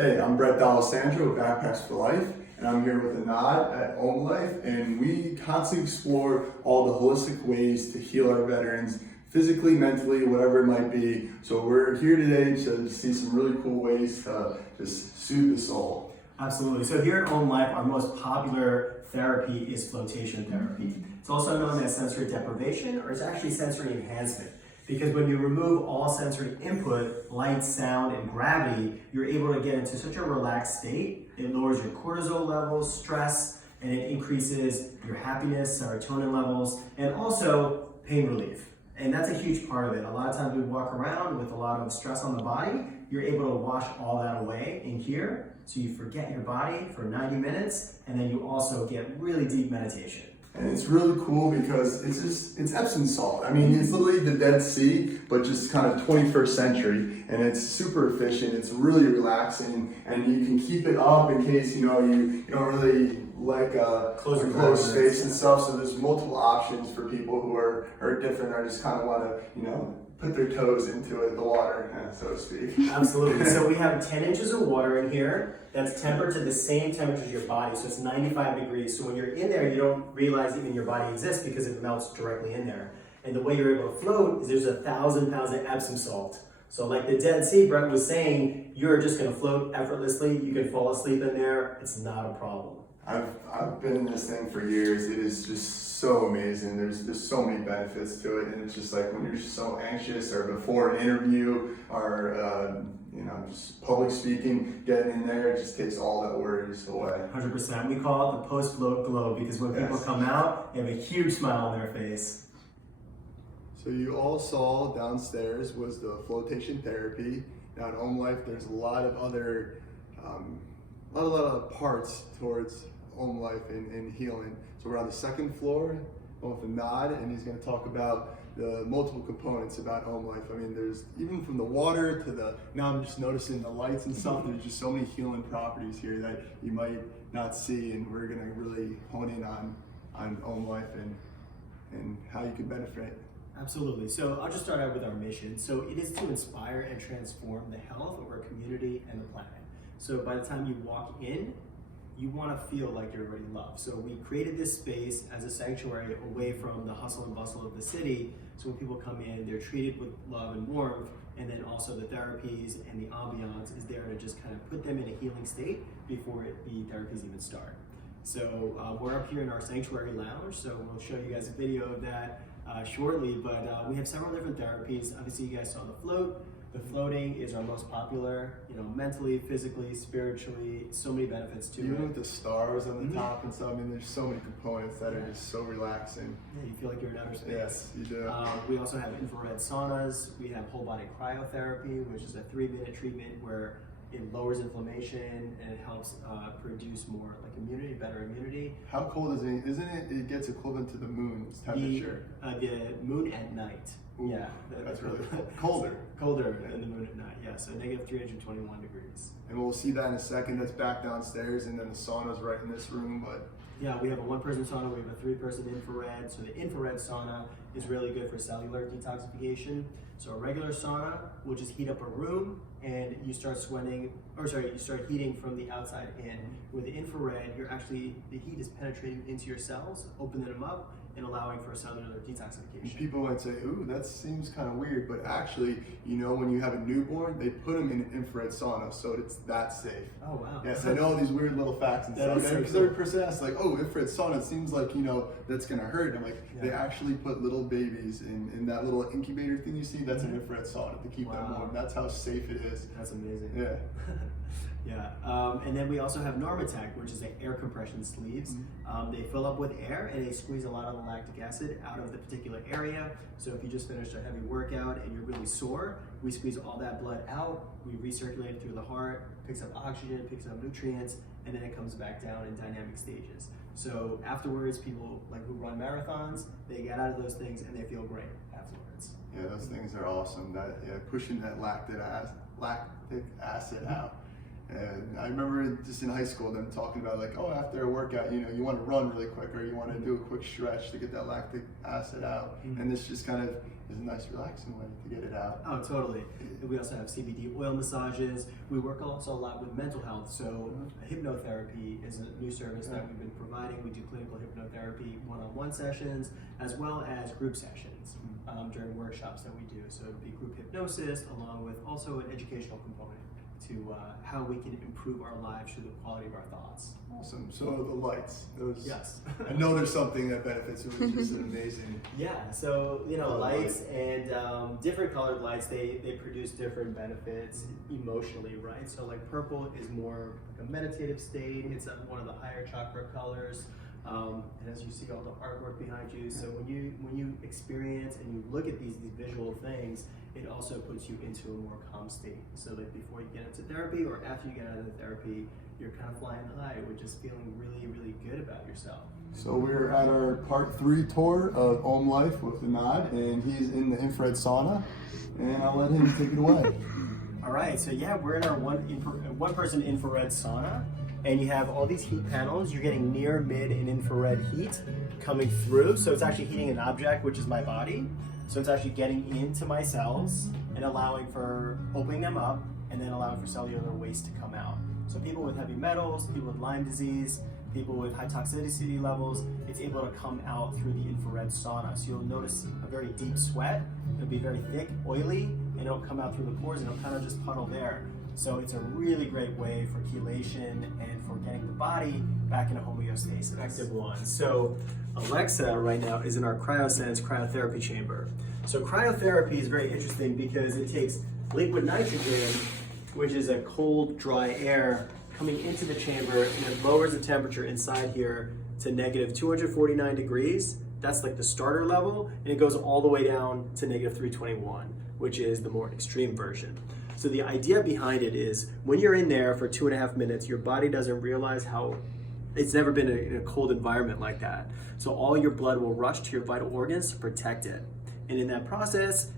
Hey, I'm Brett D'Alessandro with Backpacks for Life, and I'm here with Anad at Om.Life, and we constantly explore all the holistic ways to heal our veterans, physically, mentally, whatever it might be. So we're here today to see some really cool ways to just soothe the soul. Absolutely. So here at Om.Life, our most popular therapy is flotation therapy. It's also known as sensory deprivation, or it's actually sensory enhancement. Because when you remove all sensory input, light, sound, and gravity, you're able to get into such a relaxed state. It lowers your cortisol levels, stress, and it increases your happiness, serotonin levels, and also pain relief. And that's a huge part of it. A lot of times we walk around with a lot of stress on the body. You're able to wash all that away in here, so you forget your body for 90 minutes, and then you also get really deep meditation. And it's really cool because it's Epsom salt. I mean, it's literally the Dead Sea, but just kind of 21st century. And it's super efficient. It's really relaxing, and you can keep it up in case you don't really like closed space and stuff. So there's multiple options for people who are different or just kind of want to put their toes into it, the water, so to speak. Absolutely. So we have 10 inches of water in here that's tempered to the same temperature as your body. So it's 95 degrees. So when you're in there, you don't realize even your body exists because it melts directly in there. And the way you're able to float is there's 1,000 pounds of Epsom salt. So like the Dead Sea, Brett was saying, you're just going to float effortlessly. You can fall asleep in there. It's not a problem. I've been in this thing for years. It is just so amazing. There's so many benefits to it, and it's just like when you're so anxious or before an interview or just public speaking, getting in there, it just takes all that worries away. 100%. We call it the post-float glow because when people come out, they have a huge smile on their face. So you all saw downstairs was the flotation therapy. Now at Om.Life, there's a lot of other a lot of parts towards Om.Life and healing. So we're on the second floor with Anad, and he's going to talk about the multiple components about Om.Life. I mean, there's even from the water to now I'm just noticing the lights and stuff. There's just so many healing properties here that you might not see, and we're going to really hone in on Om.Life and how you can benefit. Absolutely. So I'll just start out with our mission. So it is to inspire and transform the health of our community and the planet. So by the time you walk in, you want to feel like you're already loved. So we created this space as a sanctuary away from the hustle and bustle of the city. So when people come in, they're treated with love and warmth, and then also the therapies and the ambiance is there to just kind of put them in a healing state before the therapies even start. So we're up here in our sanctuary lounge, so we'll show you guys a video of that shortly, but we have several different therapies. Obviously you guys saw the float. The floating is our most popular, mentally, physically, spiritually, so many benefits to it. Even with the stars on the top and stuff, I mean, there's so many components that are just so relaxing. Yeah, you feel like you're in outer space. Yes, you do. We also have infrared saunas. We have whole body cryotherapy, which is a 3-minute treatment where it lowers inflammation and it helps produce more immunity, better immunity. How cold is it? Isn't it? It gets equivalent to the moon's temperature. The moon at night. Ooh, yeah, that's really colder. Colder than the moon at night. Yeah, so negative 321 degrees. And we'll see that in a second. That's back downstairs, and then the sauna's right in this room. But yeah, we have a 1-person sauna. We have a 3-person infrared. So the infrared sauna is really good for cellular detoxification. So a regular sauna will just heat up a room, and you start you start heating from the outside in. With the infrared, the heat is penetrating into your cells, opening them up, and allowing for cellular detoxification. People might say, ooh, that seems kind of weird, but actually, when you have a newborn, they put them in an infrared sauna, so it's that safe. Oh, wow. Yes, I know these weird little facts and stuff. Because every person asks, infrared sauna, it seems like, that's going to hurt. And I'm like, They actually put little babies in that little incubator thing you see, that's an infrared sauna to keep them warm. That's how safe it is. That's amazing. Yeah. Yeah, and then we also have Normatec, which is the air compression sleeves. They fill up with air and they squeeze a lot of the lactic acid out of the particular area. So if you just finished a heavy workout and you're really sore, we squeeze all that blood out, we recirculate it through the heart, picks up oxygen, picks up nutrients, and then it comes back down in dynamic stages. So afterwards, people who run marathons, they get out of those things and they feel great afterwards. Yeah, those things are awesome. Pushing that lactic acid out. And I remember just in high school them talking about like, oh, after a workout, you know, you want to run really quick or you want to do a quick stretch to get that lactic acid out. And this just kind of is a nice relaxing way to get it out. Oh, totally. We also have CBD oil massages. We work also a lot with mental health. So hypnotherapy is a new service that we've been providing. We do clinical hypnotherapy one-on-one sessions as well as group sessions during workshops that we do. So it'll be group hypnosis along with also an educational component to how we can improve our lives through the quality of our thoughts. Awesome. So the lights, those. Yes. I know there's something that benefits. It was just amazing. Yeah. So lights and different colored lights, they produce different benefits emotionally, right? So like purple is more like a meditative state. It's one of the higher chakra colors. And as you see all the artwork behind you, so when you experience and you look at these visual things, it also puts you into a more calm state. So that before you get into therapy or after you get out of the therapy, you're kind of flying high with just feeling really, really good about yourself. So we're at our part 3 tour of Om.Life with Nod, and he's in the infrared sauna, and I'll let him take it away. All right, so yeah, we're in our one-person infrared sauna. And you have all these heat panels. You're getting near, mid, and infrared heat coming through. So it's actually heating an object, which is my body. So it's actually getting into my cells and allowing for opening them up and then allowing for cellular waste to come out. So people with heavy metals, people with Lyme disease, people with high toxicity levels, it's able to come out through the infrared sauna. So you'll notice a very deep sweat. It'll be very thick, oily, and it'll come out through the pores and it'll kind of just puddle there. So it's a really great way for chelation and for getting the body back into homeostasis. Active one. So Alexa right now is in our CryoSense cryotherapy chamber. So cryotherapy is very interesting because it takes liquid nitrogen, which is a cold, dry air, coming into the chamber, and it lowers the temperature inside here to negative 249 degrees. That's like the starter level, and it goes all the way down to negative 321, which is the more extreme version. So the idea behind it is when you're in there for 2.5 minutes, your body doesn't realize how it's never been in a cold environment like that. So all your blood will rush to your vital organs to protect it. And in that process,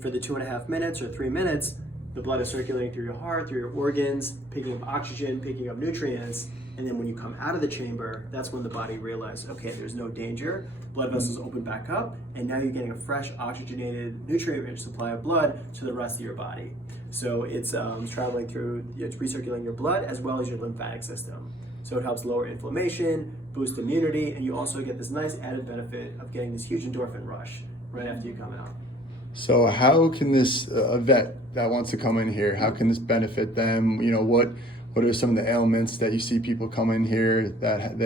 for the 2.5 minutes or 3 minutes, the blood is circulating through your heart, through your organs, picking up oxygen, picking up nutrients. And then when you come out of the chamber, that's when the body realizes, okay, there's no danger. Blood vessels open back up, and now you're getting a fresh, oxygenated, nutrient-rich supply of blood to the rest of your body. So it's traveling through, it's recirculating your blood as well as your lymphatic system. So it helps lower inflammation, boost immunity, and you also get this nice added benefit of getting this huge endorphin rush right after you come out. So how can this vet that wants to come in here, how can this benefit them? You know, what are some of the ailments that you see people come in here that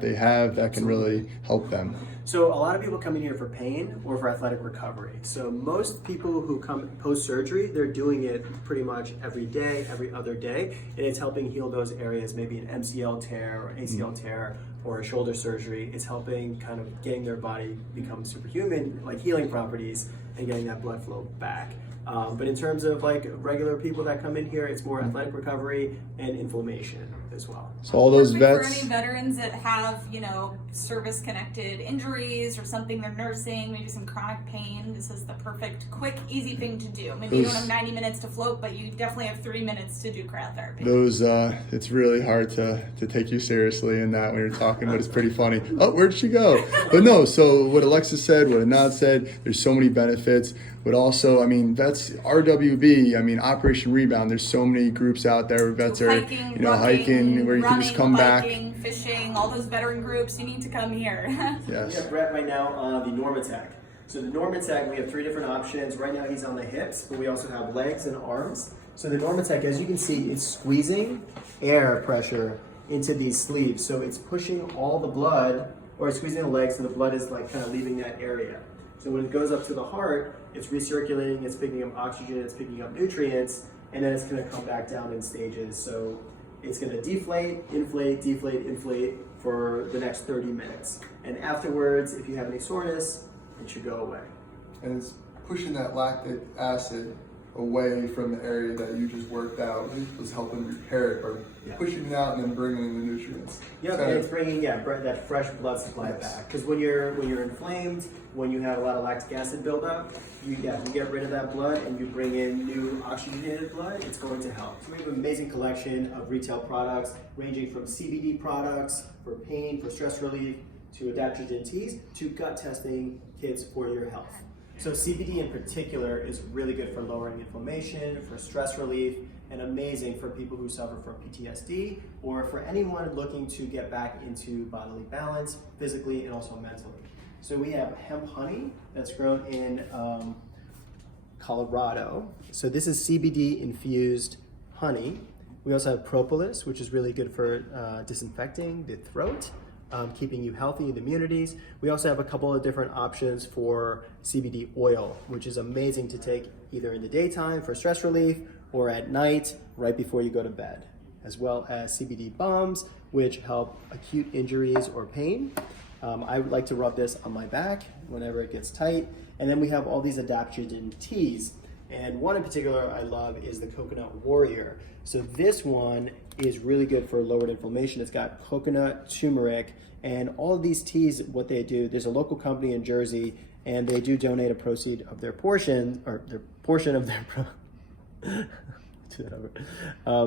they have that can really help them? So a lot of people come in here for pain or for athletic recovery. So most people who come post-surgery, they're doing it pretty much every day, every other day, and it's helping heal those areas, maybe an MCL tear or ACL tear or a shoulder surgery. It's helping kind of getting their body become superhuman, like healing properties, and getting that blood flow back. But in terms of like regular people that come in here, it's more athletic recovery and inflammation as well. So all those Perfect vets. for any veterans that have, service-connected injuries or something they're nursing, maybe some chronic pain. This is the perfect, quick, easy thing to do. Maybe you don't have 90 minutes to float, but you definitely have 3 minutes to do cryotherapy. It's really hard to take you seriously in that when you're talking, but it's pretty funny. Oh, where'd she go? But no, so what Alexa said, what Anand said, there's so many benefits. But also, that's RWB, Operation Rebound. There's so many groups out there where vets are, hiking, where you can just come biking, back. Fishing, all those veteran groups, you need to come here. Yes. We have Brett right now on the Normatec. So the Normatec, we have 3 different options. Right now he's on the hips, but we also have legs and arms. So the Normatec, as you can see, it's squeezing air pressure into these sleeves. So it's pushing all the blood, or it's squeezing the legs, so the blood is like kind of leaving that area. So when it goes up to the heart, it's recirculating, it's picking up oxygen, it's picking up nutrients, and then it's going to come back down in stages. So it's going to deflate, inflate, deflate, inflate for the next 30 minutes. And afterwards, if you have any soreness, it should go away. And it's pushing that lactic acid away from the area that you just worked out. It was helping repair it, or pushing it out and then bringing in the nutrients. Yeah, and it's bringing that fresh blood supply back. Because when you're inflamed, when you have a lot of lactic acid buildup, you get rid of that blood and you bring in new oxygenated blood. It's going to help. So we have an amazing collection of retail products, ranging from CBD products for pain, for stress relief, to adaptogen teas, to gut testing kits for your health. So CBD in particular is really good for lowering inflammation, for stress relief, and amazing for people who suffer from PTSD, or for anyone looking to get back into bodily balance, physically and also mentally. So we have hemp honey that's grown in Colorado. So this is CBD infused honey. We also have propolis, which is really good for disinfecting the throat, keeping you healthy and immunities. We also have a couple of different options for CBD oil, which is amazing to take either in the daytime for stress relief or at night right before you go to bed, as well as CBD balms, which help acute injuries or pain. I would like to rub this on my back whenever it gets tight. And then we have all these adaptogen teas. And one in particular I love is the Coconut Warrior. So this one is really good for lowered inflammation. It's got coconut, turmeric, and all of these teas, what they do, there's a local company in Jersey, and they do donate a proceed of their portion, or their portion of their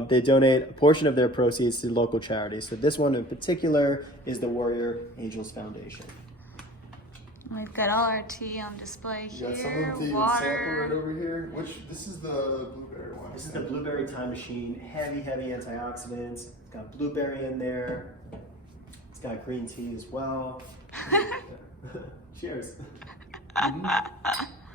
they donate a portion of their proceeds to local charities. So this one in particular is the Warrior Angels Foundation. We've got all our tea on display You got some here. of the Water. sample right over here. This is the blueberry one. This is the Blueberry Time Machine. Heavy antioxidants. It's got blueberry in there. It's got green tea as well. Cheers.